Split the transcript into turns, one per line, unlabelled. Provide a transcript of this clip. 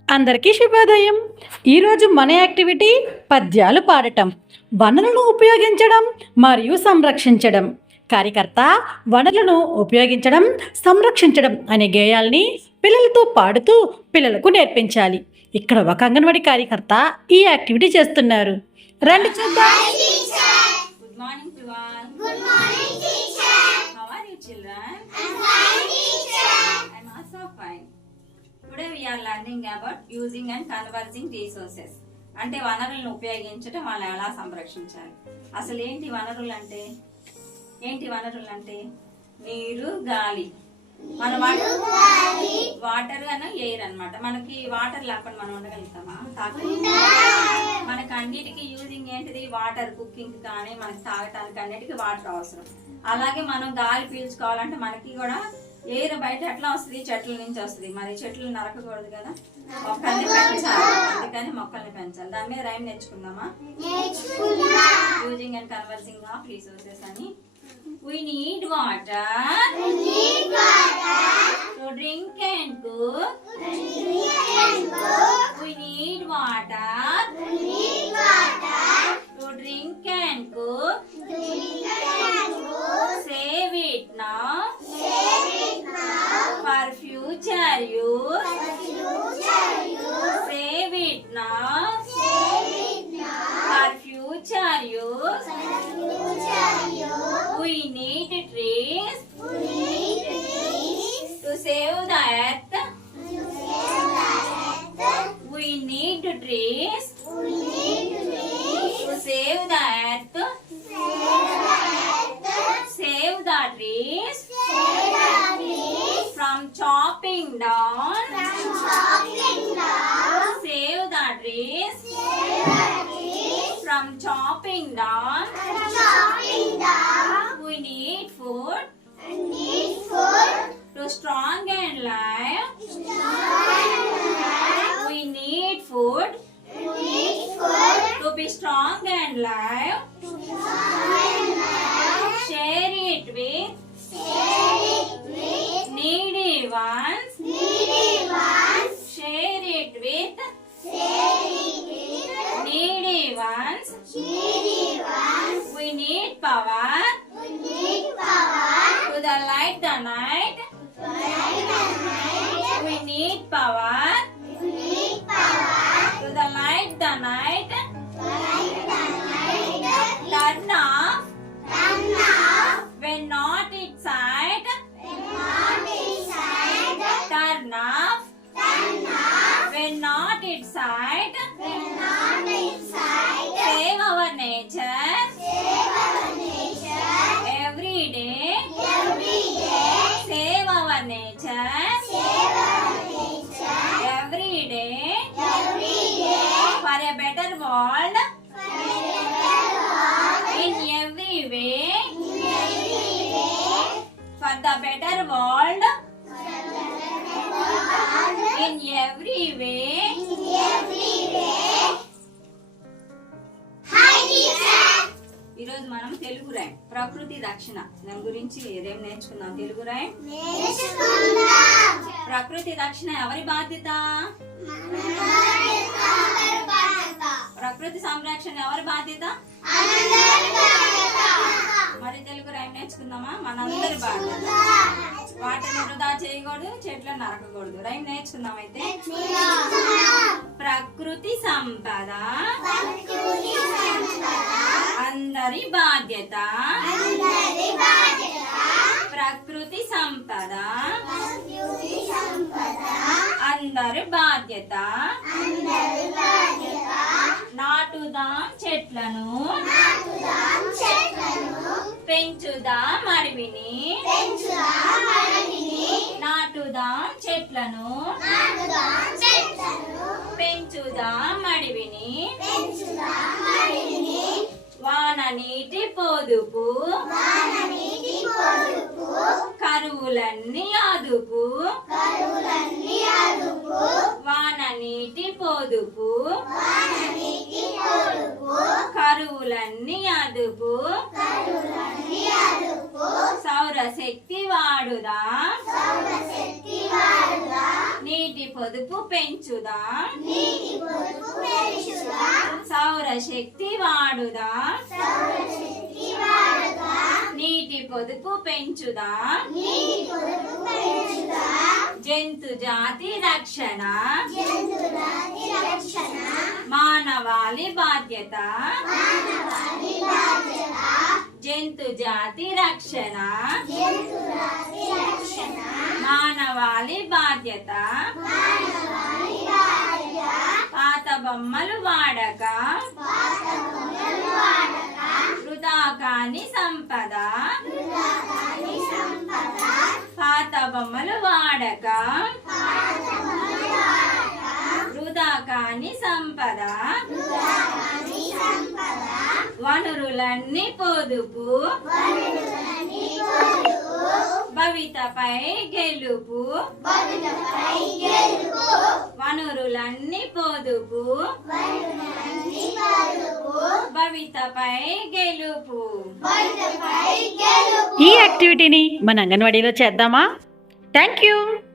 అందరికీ శుభోదయం. ఈరోజు మన యాక్టివిటీ పద్యాలు పాడటం, వనరులను ఉపయోగించడం మరియు సంరక్షించడం. కార్యకర్త వనరులను ఉపయోగించడం, సంరక్షించడం అనే గేయాల్ని పిల్లలతో పాడుతూ పిల్లలకు నేర్పించాలి. ఇక్కడ ఒక అంగన్వాడీ కార్యకర్త ఈ యాక్టివిటీ చేస్తున్నారు. రండి చూద్దాం.
Good morning to all. Good morning, teacher. How are you, children? I'm fine, teacher. I'm also fine. Today we are learning about using and conserving resources. అంటే వనరులను ఉపయోగించడం, వాళ్ళని ఎలా సంరక్షించాలి. అసలు ఏంటి వనరులు అంటే నీరు, గాలి. మన వాటర్ అన్న ఎయిర్ అన్నమాట. మనకి వాటర్ లేకుండా మనం ఉండగలుగుతామా? మనకి అన్నిటికీ యూజింగ్ ఏంటిది? వాటర్. కుకింగ్ కానీ మనకి తాగటానికి అన్నిటికీ వాటర్ అవసరం. అలాగే మనం గాలి పీల్చుకోవాలంటే మనకి కూడా ఎయిర్ బయట ఎట్లా వస్తుంది? చెట్ల నుంచి వస్తుంది. మరి చెట్లు నరకకూడదు కదా, మొక్కల్ని పెంచాలి. అందుకని మొక్కల్ని పెంచాలి. దాని మీద రైమ్ నేర్చుకుందామా? Using and conversing of resources అని. We need water. To drink and cook. We need water. To drink and cook. Save it now. For future use. Save it now. For future use. We need trees. To save the earth. We need trees. To save the earth. Save the trees. From chopping down. Save the trees. From chopping down. We need food. To strong and live. We need food. To be strong and live. Share it with needy ones. Share it with needy ones. We need power. To the light the night. We need power. To the light the night. Turn off when not inside. Turn off when not inside. Save our nature. Every day. Save our nature. Every day. For a better world. In every way. For the better world. In every way. ఈరోజు మనం Telugu rhyme ప్రకృతి రక్షణ దాని గురించి ఏదేం నేర్చుకుందాం. Telugu rhyme ప్రకృతి రక్షణ ఎవరి బాధ్యత? ప్రకృతి సంరక్షణ ఎవరి బాధ్యత? మరి తెలుగు రైమ్ నేర్చుకుందామా? మనందరి బాధ్యత. వాటిని వృధా చేయకూడదు, చెట్లను నరకకూడదు. రైమ్ నేర్చుకుందాం అయితే. ప్రకృతి సంపద అందరి బాధ్యత. ప్రకృతి సంపద అందరి బాధ్యత. నాటుదాం చెట్లను, పెంచుదాం అడవిని. నాటుదాం చెట్లను, పెంచుదాం అడవిని. వాన నీటి పొదుపు, కరువులన్నీ అదుపు. వాన నీటి పొదుపు, కరువులన్నీ అదుపు. సౌరశక్తి వాడుదా, నీటి పొదుపు పెంచుదాం సౌరశక్తి వాడుదాం నీటి పొదుపు పెంచుదాం జంతు జాతి రక్షణ మానవాళి బాధ్యత జంతు జాతి రక్షణ మానవాళి బాధ్యత పాత బొమ్మలు వాడక వృధా కాని సంపద పాత బొమ్మలు వాడక వృధా కాని సంపద వనరులన్నీ పొదుపు భవితపై గెలుపు వనరులన్నీ పొదుపు భవితపై గెలుపు.
ఈ యాక్టివిటీని మన అంగన్వాడీలో చేద్దామా? Thank you.